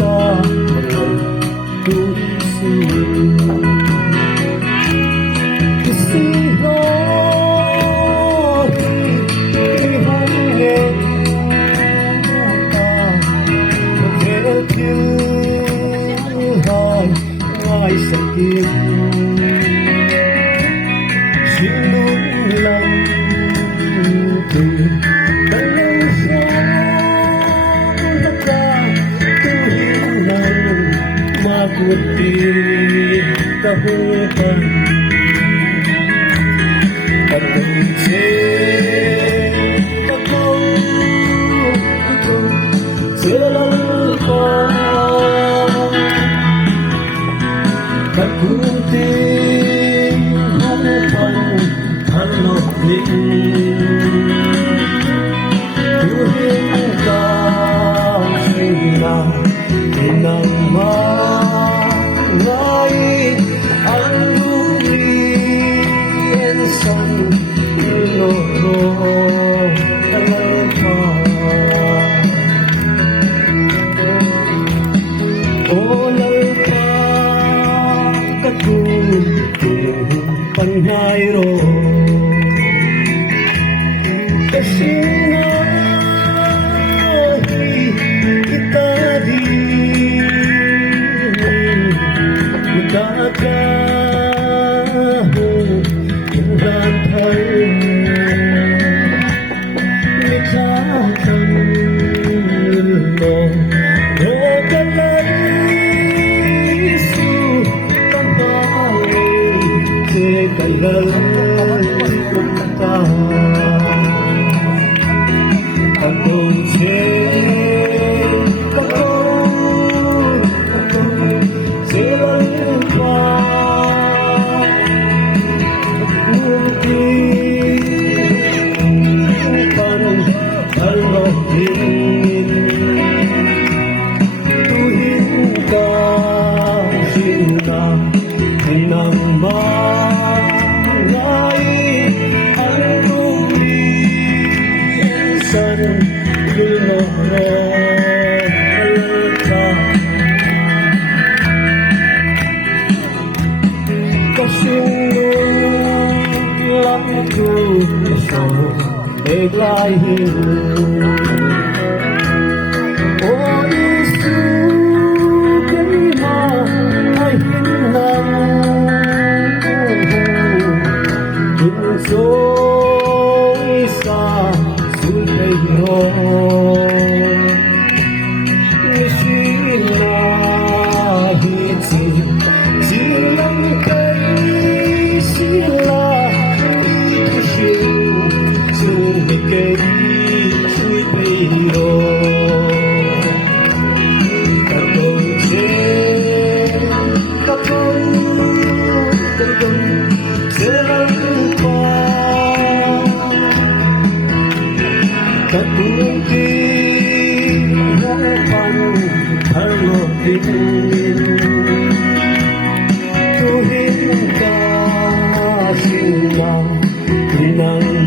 ta magtutuso. Kasi ihangin ta magkilhan ngay sakit. Sinulang ito dalang sa nakatuhin ng mabuti kahupan. Pagkansip ako silang pa kagunting harapan hanap tuhin ka sila inamangay ang lulian sa iloro kalapa. Olal pa katutong panghayro kasi nga kita din magkakahong ingatan mikatan mo o kalaisu tambawin sekalalan kita. Tuhin ka sila ng